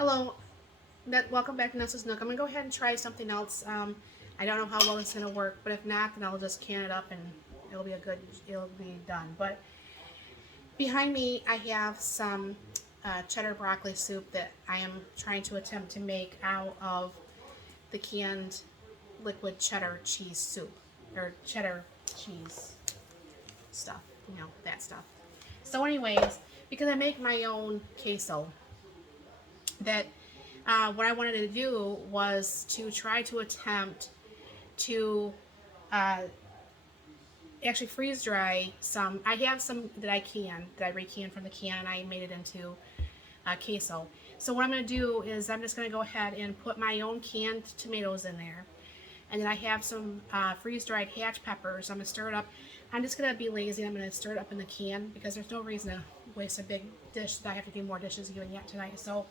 Hello, welcome back to Nessa's Nook. I'm gonna go ahead and try something else. I don't know how well it's gonna work, but if not, then I'll just can it up and it'll be done. But behind me, I have some cheddar broccoli soup that I am trying to attempt to make out of the canned liquid cheddar cheese soup or cheddar cheese stuff, that stuff. So, anyways, because I make my own queso, that what I wanted to do was to try to attempt to uh, actually freeze dry some. I have some that I recan from the can, and I made it into queso. So what I'm going to do is I'm just going to go ahead and put my own canned tomatoes in there. And then I have some freeze-dried hatch peppers. I'm going to stir it up. I'm just going to be lazy. I'm going to stir it up in the can because there's no reason to waste a big dish that I have to do more dishes even yet tonight. So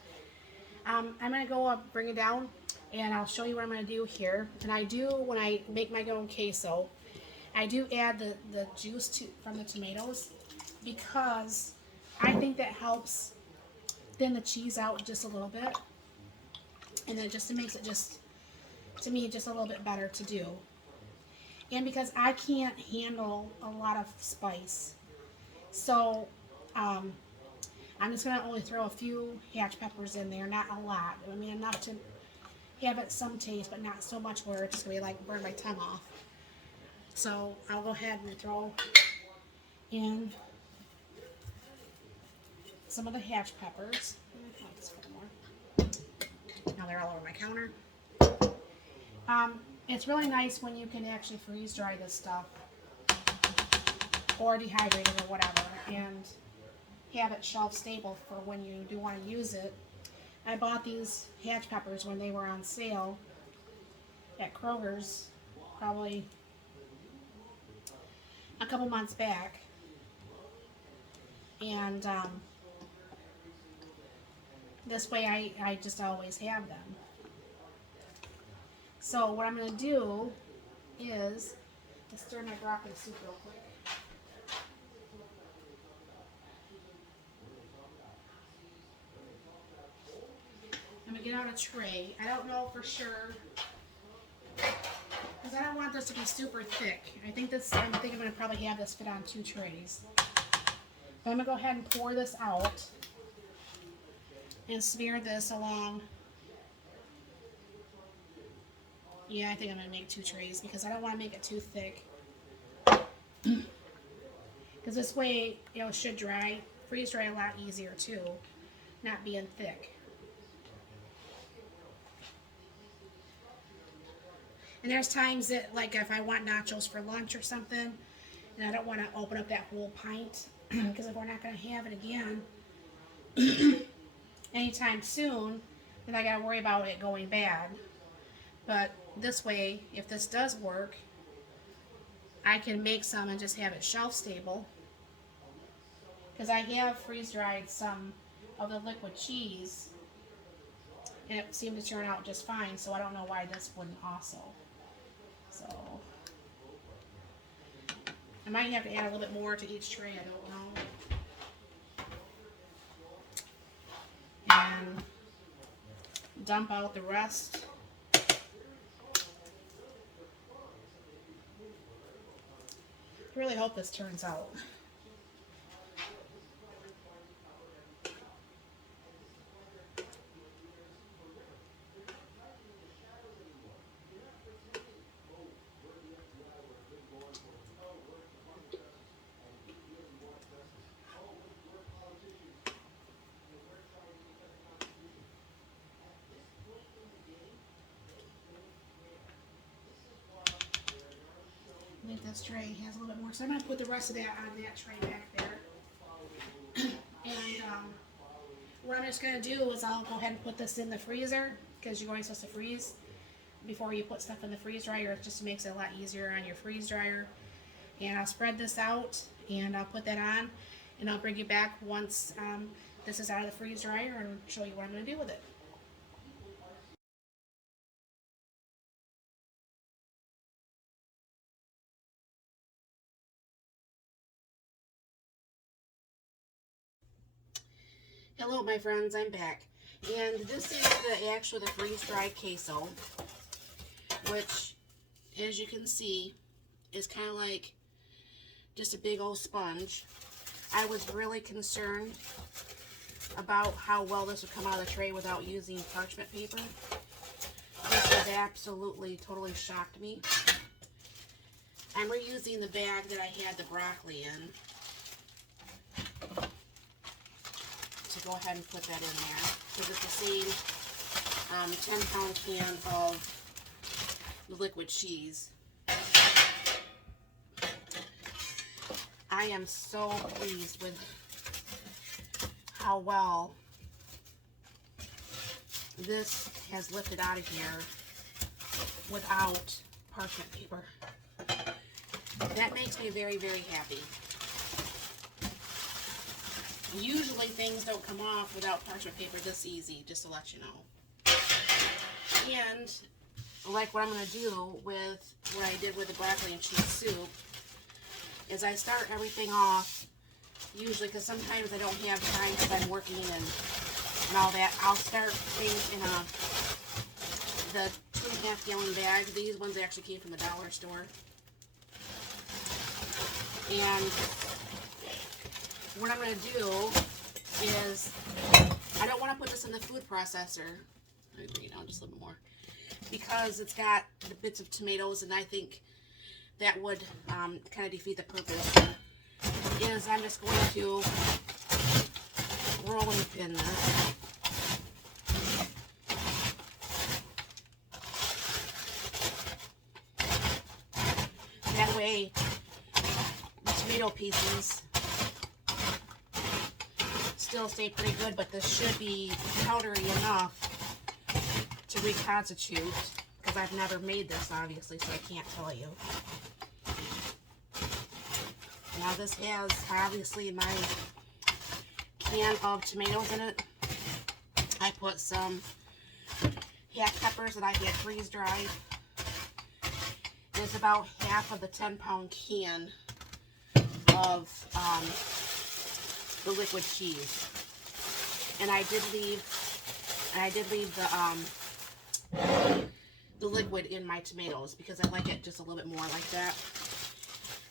I'm going to go up, bring it down, and I'll show you what I'm going to do here. And I do, when I make my own queso, I do add the juice from the tomatoes because I think that helps thin the cheese out just a little bit. And then it makes it to me, just a little bit better to do. And because I can't handle a lot of spice. So, I'm just going to only throw a few hatch peppers in there, not a lot. I mean, enough to have it some taste, but not so much where it's just going to be like burn my tongue off. So I'll go ahead and throw in some of the hatch peppers. Now they're all over my counter. It's really nice when you can actually freeze dry this stuff or dehydrate it or whatever and have it shelf stable for when you do want to use it. I bought these hatch peppers when they were on sale at Kroger's probably a couple months back, and this way I just always have them. So what I'm going to do is stir my broccoli soup real quick. I'm going to get out a tray. I don't know for sure because I don't want this to be super thick. I think I'm going to probably have this fit on 2 trays. But I'm going to go ahead and pour this out and smear this along. Yeah, I think I'm going to make 2 trays because I don't want to make it too thick. Because this way, it should freeze dry a lot easier too, not being thick. And there's times that, like, if I want nachos for lunch or something, and I don't want to open up that whole pint, because if we're not going to have it again anytime soon, then I got to worry about it going bad. But this way, if this does work, I can make some and just have it shelf stable. Because I have freeze dried some of the liquid cheese, and it seemed to turn out just fine, so I don't know why this wouldn't also. So I might have to add a little bit more to each tray, I don't know. And dump out the rest. I really hope this turns out. I think this tray has a little bit more, so I'm going to put the rest of that on that tray back there. And what I'm just going to do is I'll go ahead and put this in the freezer, because you're always supposed to freeze before you put stuff in the freeze dryer. It just makes it a lot easier on your freeze dryer. And I'll spread this out, and I'll put that on, and I'll bring you back once this is out of the freeze dryer and show you what I'm going to do with it. Hello, my friends, I'm back. And this is actually the freeze-dried queso, which, as you can see, is kind of like just a big old sponge. I was really concerned about how well this would come out of the tray without using parchment paper. This has absolutely, totally shocked me. I'm reusing the bag that I had the broccoli in to go ahead and put that in there, because it's the same 10-pound can of the liquid cheese. I am so pleased with how well this has lifted out of here without parchment paper. That makes me very, very happy. Usually things don't come off without parchment paper this easy, just to let you know. And like what I'm going to do with what I did with the broccoli and cheese soup is I start everything off, usually because sometimes I don't have time because I'm working and all that. I'll start things in the 2.5 gallon bag. These ones actually came from the dollar store. And what I'm going to do is, I don't want to put this in the food processor. Let me bring it down just a little bit more, because it's got the bits of tomatoes, and I think that would kind of defeat the purpose. Is I'm just going to roll and pin this. That way, the tomato pieces still stay pretty good, but this should be powdery enough to reconstitute, because I've never made this, obviously, so I can't tell you. Now this has, obviously, my can of tomatoes in it. I put some hack peppers that I had freeze-dried. It's about half of the 10-pound can of the liquid cheese. And I did leave the liquid in my tomatoes because I like it just a little bit more like that.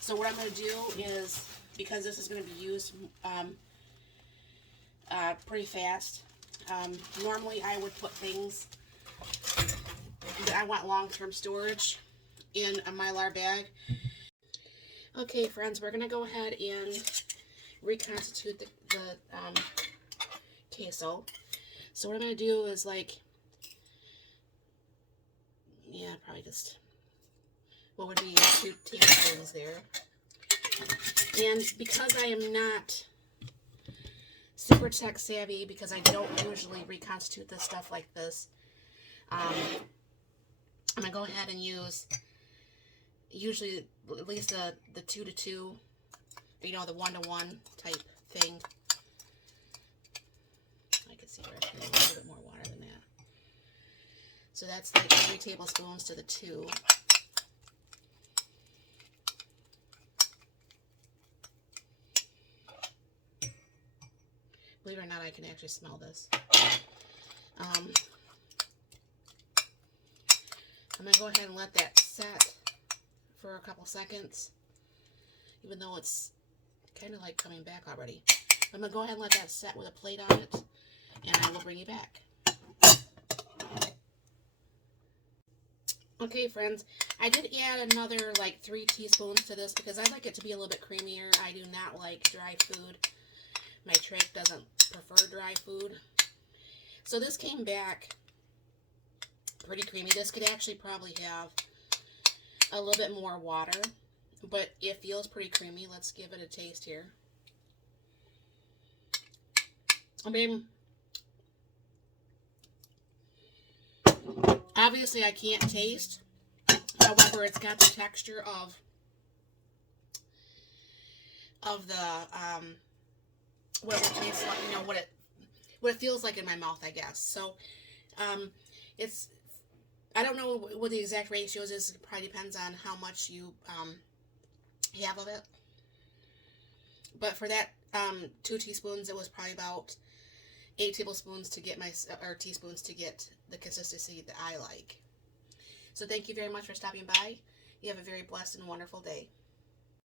So what I'm going to do is, because this is going to be used pretty fast, normally I would put things that I want long-term storage in a mylar bag. Okay, friends, we're going to go ahead and reconstitute the queso. So what I'm going to do is, like, yeah, probably just what would be 2 tablespoons there. And because I am not super tech savvy, because I don't usually reconstitute this stuff like this, I'm going to go ahead and use usually at least the 2 to 2, you know, the 1 to 1 type thing. I can see where I can use a little bit more water than that. So that's like 3 tablespoons to the 2. Believe it or not, I can actually smell this. I'm going to go ahead and let that set for a couple seconds, even though it's kind of like coming back already. I'm going to go ahead and let that set with a plate on it, and I will bring you back. Okay, friends, I did add another like 3 teaspoons to this because I like it to be a little bit creamier. I do not like dry food. My trach doesn't prefer dry food. So this came back pretty creamy. This could actually probably have a little bit more water, but it feels pretty creamy. Let's give it a taste here. I mean, obviously I can't taste. However, it's got the texture of the what it tastes like, you know, what it feels like in my mouth, I guess. So it's, I don't know what the exact ratios is. It probably depends on how much you have of it. But for that 2 teaspoons, it was probably about 8 tablespoons to get or teaspoons to get the consistency that I like. So thank you very much for stopping by. You have a very blessed and wonderful day.